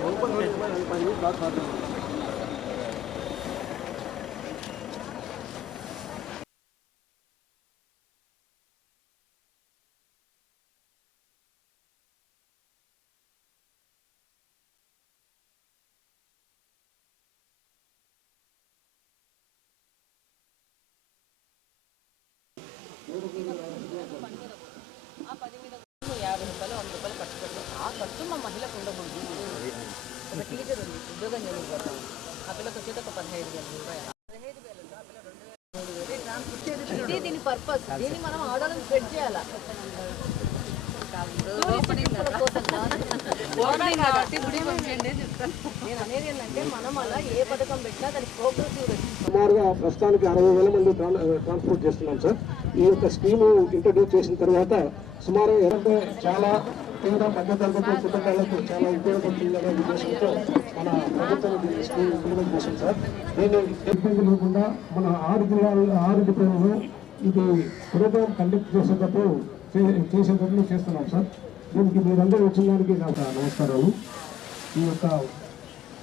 我们不能把油管插上 ఒక టీచర్ ఉంది ఉద్యోగం చదువుకోవడం ఆ పిల్లకి వచ్చేది ఒక పదిహేడు వేల రూపాయలు పదిహేడు వేలు ఆ పిల్ల రెండు వేలు మూడు వేలు. ఇట్లా ఇచ్చేది ఇది దీని పర్పస్ దీన్ని మనం ఆర్డర్ స్ప్రెడ్ చేయాలా? నేను అనేది ఏంటంటే మనం అలా ఏ పథకం పెట్టినా దానికి ప్రోగ్రెసివ్ సుమారుగా ప్రస్తుతానికి అరవై వేల మంది ట్రాన్- ట్రాన్స్పోర్ట్ చేస్తున్నాం సార్. ఈ యొక్క స్కీమ్ ఇంట్రడ్యూస్ చేసిన తర్వాత సుమారు ఎనభై చాలా పేద మధ్య తరగతి కుటుంబాలకు చాలా ఉపయోగపడుతుందనే ఉద్దేశంతో మన ప్రభుత్వం ఈ స్కీమ్ ఇంప్లిమెంట్ సార్. నేను ఇబ్బంది లేకుండా మన ఆరు జిల్లాలు ఆరు డిపోలలో ఇది ప్రోగ్రామ్ కండక్ట్ చేసేటప్పుడు చే- చేస్తున్నాం సార్. దీనికి మీరందరూ వచ్చిన దానికి నాకు నమస్కారాలు. ఈ యొక్క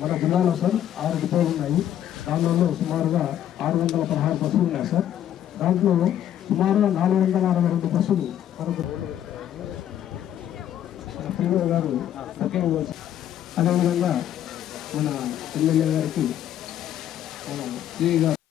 మన జిల్లాలో సార్ ఆరు డిపోలు ఉన్నాయి. దానిలో సుమారుగా ఆరు వందల పదహారు బస్సులు ఉన్నాయి సార్. దాంట్లో సుమారుగా నాలుగు వందల అరవై రెండు బస్సులు మనకు మన గారు సత్యం ఇవ్వచ్చు అదేవిధంగా మన ఎమ్మెల్యే గారికి మన సిఐ గారు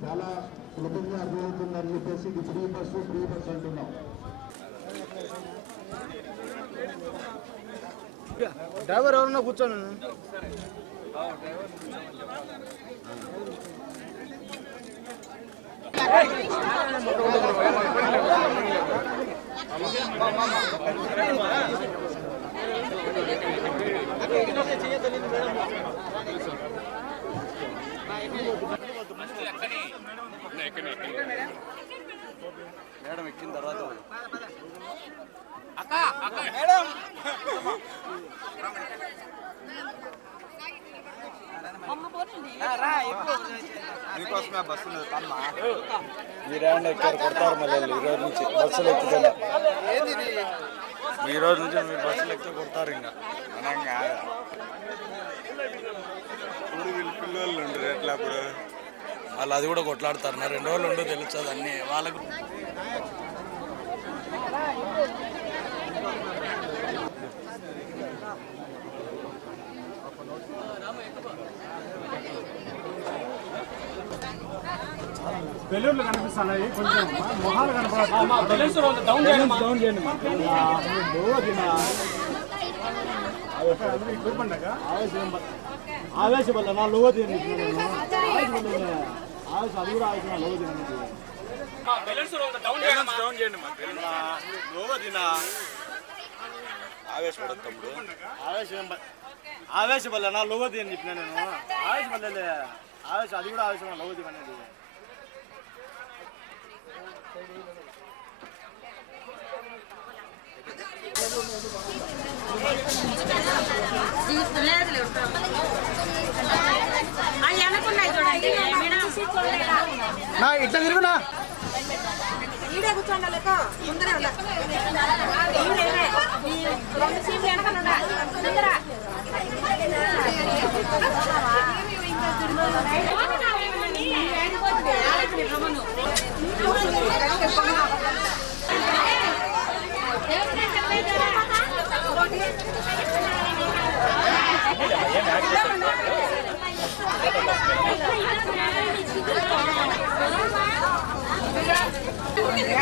చాలా సులభంగా అర్థమవుతుందని చెప్పేసి ఇది ఫ్రీ బస్సు ఫ్రీ బస్సు అంటున్నాం డ్రైవర్ ఎవరన్నా కూర్చోను మేడం ఎక్కిన తర్వాత మీకోసమే ఆ బస్సు ఉన్నది తమ్మా మీరేమన్నా ఎక్కారు కొడతారు మళ్ళీ ఈ రోజు నుంచి బస్సులు ఎక్కుతున్నా ఈ రోజు నుంచి మీరు బస్సులు ఎక్కితే కొడతారు ఇంకా అనంగా పిల్లలు ఉండరు ఎట్లా అప్పుడు వాళ్ళు అది కూడా కొట్లాడతారు నా రెండు రోజులు ఉండో తెలుస్తుంది అన్ని వాళ్ళకు బెలూన్లు కనిపిస్తున్నాయి. కొంచెం మొహాలు కనపడదు డౌన్ చేయండి డౌన్ చేయండి ఆవేశపల్ల నా లోవ తీయండి ఆవేశ అది కూడా ఆవేశం లోవ తీయండి డౌన్ చేయండి. లోవ తినా ఆవేశపడదు తమ్ముడు. ఆవేశం ఆవేశపల్ల నా లోవ తీయని చెప్పిన నేను. ఆవేశపల్లెలే ఆవేశం అది కూడా ఆవేశం లోవ తీయమనేది నా ఇట్లా తిరుగునా ఈడే కూర్చోండి లేక ముందరే ఉండ. రెండు సీట్లు ఉండ. ముందర.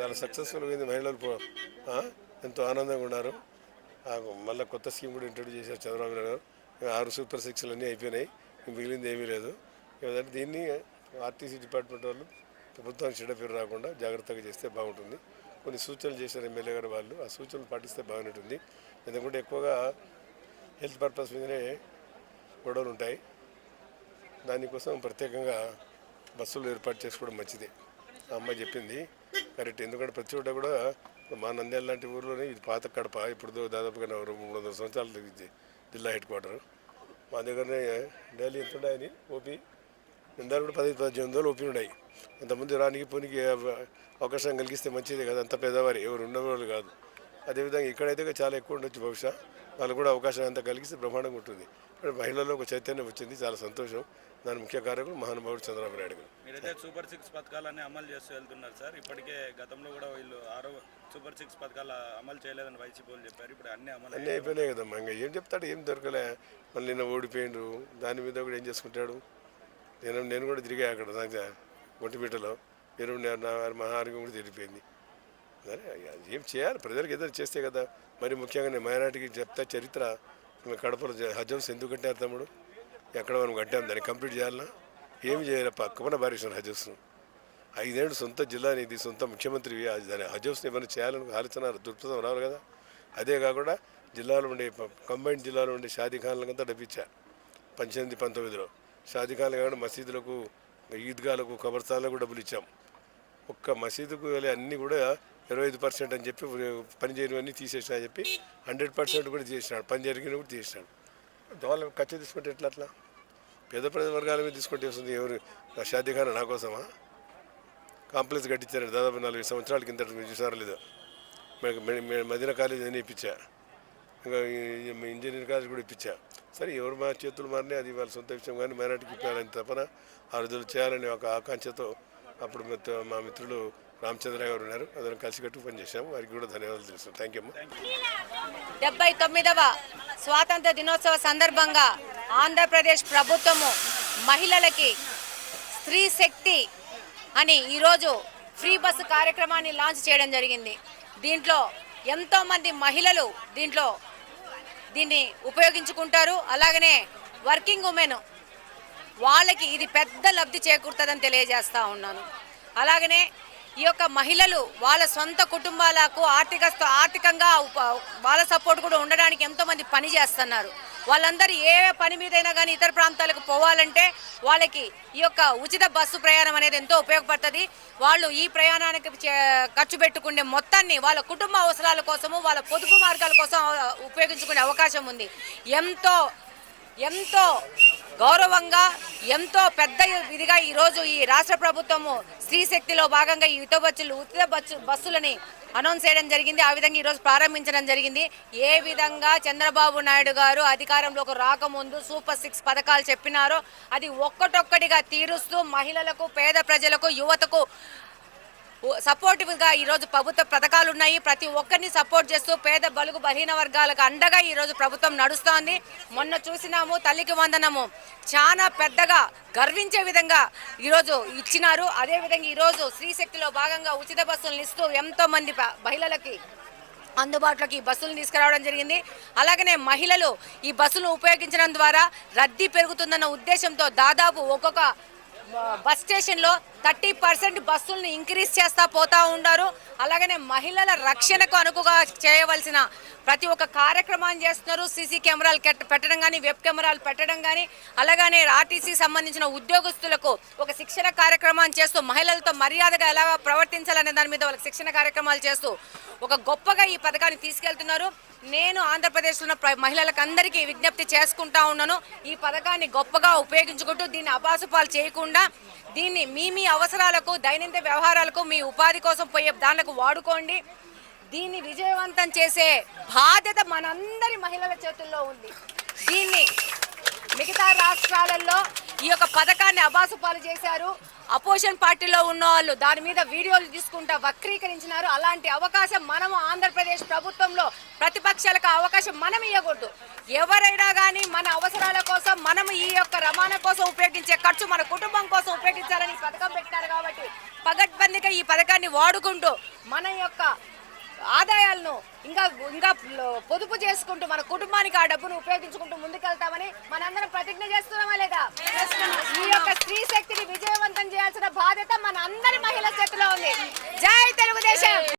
చాలా సక్సెస్ఫుల్ అయింది మహిళలు ఎంతో ఆనందంగా ఉన్నారు. ఆ, మళ్ళీ కొత్త స్కీమ్ కూడా ఇంట్రడ్యూస్ చేశారు చంద్రబాబు నాయుడు గారు. ఆరు సూపర్ సిక్స్లు అన్నీ అయిపోయినాయి. మిగిలింది ఏమీ లేదు. ఏదంటే దీన్ని ఆర్టీసీ డిపార్ట్మెంట్ వాళ్ళు ప్రభుత్వానికి చెడపేరు పేరు రాకుండా జాగ్రత్తగా చేస్తే బాగుంటుంది. కొన్ని సూచనలు చేశారు ఎమ్మెల్యే గారు వాళ్ళు. ఆ సూచనలు పాటిస్తే బాగుంటుంది. ఎందుకంటే ఎక్కువగా హెల్త్ పర్పస్ మీదనే గొడవలు ఉంటాయి. దానికోసం ప్రత్యేకంగా బస్సులు ఏర్పాటు చేసుకోవడం మంచిదే. ఆ అమ్మాయి చెప్పింది. కరెక్ట్. ఎందుకంటే ప్రతి చోట కూడా మా నంద్యాల లాంటి ఊర్లోనే ఇది పాత కడప ఇప్పుడు దాదాపుగా మూడు వందల సంవత్సరాలు తగ్గింది జిల్లా హెడ్ క్వార్టర్. మా దగ్గరనే డైలీ ఎంత ఉన్నాయని ఓపీ? నిందాలు కూడా పది పద్దెనిమిది వందలు ఓపీ ఉన్నాయి. ఇంతకుముందు రానికి పోనీకి అవకాశం కలిగిస్తే మంచిదే కదా అంత పేదవారు ఎవరు ఉన్నవాళ్ళు కాదు. అదేవిధంగా ఇక్కడైతే చాలా ఎక్కువ ఉండొచ్చు బహుశా. వాళ్ళు కూడా అవకాశం అంతా కలిగిస్తే బ్రహ్మాండంగా ఉంటుంది. మహిళల్లో ఒక చైతన్యం వచ్చింది చాలా సంతోషం. దాని ముఖ్య కారకులు మహానుభావుడు చంద్రబాబు నాయుడు గారు. మీరైతే సూపర్ సిక్స్ పథకాలన్నీ అమలు చేస్తూ వెళ్తున్నారు సార్. ఇప్పటికే గతంలో కూడా వీళ్ళు ఆరో సూపర్ సిక్స్ పథకాలు అమలు చేయలేదని వైసీపీ వాళ్ళు చెప్పారు. ఇప్పుడు అన్ని అమలు అన్నీ అయిపోయినాయి కదమ్మా. ఇంకా ఏం చెప్తాడు? ఏం దొరకలే. మళ్ళీ నిన్న ఓడిపోయిండు దాని మీద కూడా ఏం చేసుకుంటాడు? నేను నేను కూడా తిరిగా అక్కడ ఒంటిమిట్టలో మీరు నా మా ఆరోగ్యం కూడా తిరిగిపోయింది. సరే ఏం చేయాలి? ప్రజలకు ఏదైనా చేస్తే కదా. మరి ముఖ్యంగా నేను మైనార్టీకి చెప్తా చరిత్ర. కడపలో జ- హజ్ హౌస్ ఎందుకు కట్టారు తమ్ముడు? ఎక్కడ మనం కట్టాం దాన్ని కంప్లీట్ చేయాలన్నా ఏమి చేయాలి పక్కన భారీశ్వరం హజస్ను ఐదేళ్ళు సొంత జిల్లా అనేది సొంత ముఖ్యమంత్రి దాని హజ్ ఏమైనా చేయాలని ఆలోచన దృక్పథం రావాలి కదా. అదే కాకుండా జిల్లాలో ఉండే కంబైన్ జిల్లాలో ఉండే షాదీఖాన్లకంతా డబ్బిచ్చా. పద్దెనిమిది పంతొమ్మిదిలో. షాదీఖాన్లు కాకుండా మసీదులకు ఈద్గాలకు కబర్స్థాన్లకు డబ్బులు ఇచ్చాం ఒక్క మసీదుకు వెళ్ళి అన్నీ కూడా ఇరవై ఐదు పర్సెంట్ అని చెప్పి పని చేయనివన్నీ తీసేసిన అని చెప్పి హండ్రెడ్ పర్సెంట్ కూడా చేసినాడు పని జరిగిన కూడా తీసినాడు వాళ్ళ ఖర్చు తీసుకుంటే ఎట్లా అట్లా? పేద ప్రజల వర్గాల మీద తీసుకుంటే వస్తుంది ఎవరు? నా నా కోసమా? కాంప్లెక్స్ కట్టించారు దాదాపు నలభై సంవత్సరాల కింద మీరు చూసారా లేదా. మె- మదీనా కాలేజ్ అని ఇప్పించా. ఇంకా ఇంజనీరింగ్ కాలేజ్ కూడా ఇప్పించా. సరే ఎవరు మా చేతులు మారినా అది వాళ్ళ సొంత విషయం కానీ మైనార్టీకి ఇప్పాలని తపన ఆ రోజులు చేయాలని ఒక ఆకాంక్షతో అప్పుడు మా మిత్రులు రామచంద్ర గారు ఉన్నారు. అందరం కలిసికట్టు పనిచేసాం వారికి కూడా ధన్యవాదాలు తెలుసు థ్యాంక్ యూ డెబ్బై తొమ్మిదవ స్వాతంత్ర దినోత్సవ సందర్భంగా ఆంధ్రప్రదేశ్ ప్రభుత్వము మహిళలకి స్త్రీ శక్తి అని ఈరోజు ఫ్రీ బస్సు కార్యక్రమాన్ని లాంచ్ చేయడం జరిగింది. దీంట్లో ఎంతోమంది మహిళలు దీంట్లో దీన్ని ఉపయోగించుకుంటారు. అలాగనే వర్కింగ్ ఉమెన్ వాళ్ళకి ఇది పెద్ద లబ్ధి చేకూరుతుందని తెలియజేస్తూ ఉన్నాను. అలాగనే ఈ యొక్క మహిళలు వాళ్ళ సొంత కుటుంబాలకు ఆర్థిక ఆర్థికంగా వాళ్ళ సపోర్ట్ కూడా ఉండడానికి ఎంతోమంది పని చేస్తున్నారు. వాళ్ళందరూ ఏ పని మీదైనా కానీ ఇతర ప్రాంతాలకు పోవాలంటే వాళ్ళకి ఈ యొక్క ఉచిత బస్సు ప్రయాణం అనేది ఎంతో ఉపయోగపడుతుంది. వాళ్ళు ఈ ప్రయాణానికి చే- ఖర్చు పెట్టుకునే మొత్తాన్ని వాళ్ళ కుటుంబ అవసరాల కోసము వాళ్ళ పొదుపు మార్గాల కోసం ఉపయోగించుకునే అవకాశం ఉంది. ఎంతో ఎంతో గౌరవంగా ఎంతో పెద్ద ఇదిగా ఈరోజు ఈ రాష్ట్ర ప్రభుత్వము స్త్రీ శక్తిలో భాగంగా ఈ యుత బస్సులు ఉచిత బస్సు బస్సులని అనౌన్స్ చేయడం జరిగింది. ఆ విధంగా ఈరోజు ప్రారంభించడం జరిగింది. ఏ విధంగా చంద్రబాబు నాయుడు గారు అధికారంలోకి రాకముందు సూపర్ సిక్స్ పథకాలు చెప్పినారో అది ఒక్కటొక్కటిగా తీరుస్తూ మహిళలకు పేద ప్రజలకు యువతకు సపోర్టివ్గా ఈరోజు ప్రభుత్వ పథకాలు ఉన్నాయి. ప్రతి ఒక్కరిని సపోర్ట్ చేస్తూ పేద బలుగు బలహీన వర్గాలకు అండగా ఈరోజు ప్రభుత్వం నడుస్తోంది. మొన్న చూసినాము తల్లికి వందనము. చాలా పెద్దగా గర్వించే విధంగా ఈరోజు ఇచ్చినారు. అదేవిధంగా ఈరోజు స్త్రీశక్తిలో భాగంగా ఉచిత బస్సులను ఇస్తూ ఎంతోమంది ప- మహిళలకి అందుబాటులోకి ఈ బస్సులు తీసుకురావడం జరిగింది. అలాగనే మహిళలు ఈ బస్సులను ఉపయోగించడం ద్వారా రద్దీ పెరుగుతుందన్న ఉద్దేశంతో దాదాపు ఒక్కొక్క బస్ స్టేషన్లో థర్టీ పర్సెంట్ బస్సులను ఇంక్రీజ్ చేస్తా పోతా ఉన్నారు. అలాగనే మహిళల రక్షణకు అనుకుగా చేయవలసిన ప్రతి ఒక్క కార్యక్రమాన్ని చేస్తున్నారు. సీసీ కెమెరాలు పెట్టడం కానీ వెబ్ కెమెరాలు పెట్టడం కానీ అలాగనే ఆర్టీసీ సంబంధించిన ఉద్యోగస్తులకు ఒక శిక్షణ కార్యక్రమాన్ని చేస్తూ మహిళలతో మర్యాదగా ఎలా ప్రవర్తించాలనే దాని మీద వాళ్ళకి శిక్షణ కార్యక్రమాలు చేస్తూ ఒక గొప్పగా ఈ పథకాన్ని తీసుకెళ్తున్నారు. నేను ఆంధ్రప్రదేశ్లో ఉన్న ప్ర- మహిళలకు అందరికీ విజ్ఞప్తి చేసుకుంటా ఉన్నాను. ఈ పథకాన్ని గొప్పగా ఉపయోగించుకుంటూ దీన్ని అబాసుపాలు చేయకుండా దీన్ని మీ మీ అవసరాలకు దైనందిన వ్యవహారాలకు మీ ఉపాధి కోసం పోయే దానికి వాడుకోండి. దీన్ని విజయవంతం చేసే బాధ్యత మనందరి మహిళల చేతుల్లో ఉంది. దీన్ని మిగతా రాష్ట్రాలలో ఈ యొక్క పథకాన్ని అబాసుపాలు చేశారు. అపోజిషన్ పార్టీలో ఉన్న వాళ్ళు దాని మీద వీడియోలు తీసుకుంటా వక్రీకరించినారు. అలాంటి అవకాశం మనము ఆంధ్రప్రదేశ్ ప్రభుత్వంలో ప్రతిపక్షాలకు అవకాశం మనం ఇవ్వకూడదు ఎవరైనా కానీ మన అవసరాల కోసం మనం ఈ యొక్క రవాణా కోసం ఉపయోగించే ఖర్చు మన కుటుంబం కోసం ఉపయోగించాలని పథకం పెట్టారు కాబట్టి పగడ్బందీగా ఈ పథకాన్ని వాడుకుంటూ మన యొక్క ఆదాయాలను ఇంకా ఇంకా పొదుపు చేసుకుంటూ మన కుటుంబానికి ఆ డబ్బును ఉపయోగించుకుంటూ ముందుకెళ్తామని మనందరం ప్రతిజ్ఞ చేస్తున్నామా లేదా? ఈ యొక్క స్త్రీ శక్తిని విజయవంతం చేయాల్సిన బాధ్యత మన అందరి మహిళల చేతిలో ఉంది. జై తెలుగుదేశం!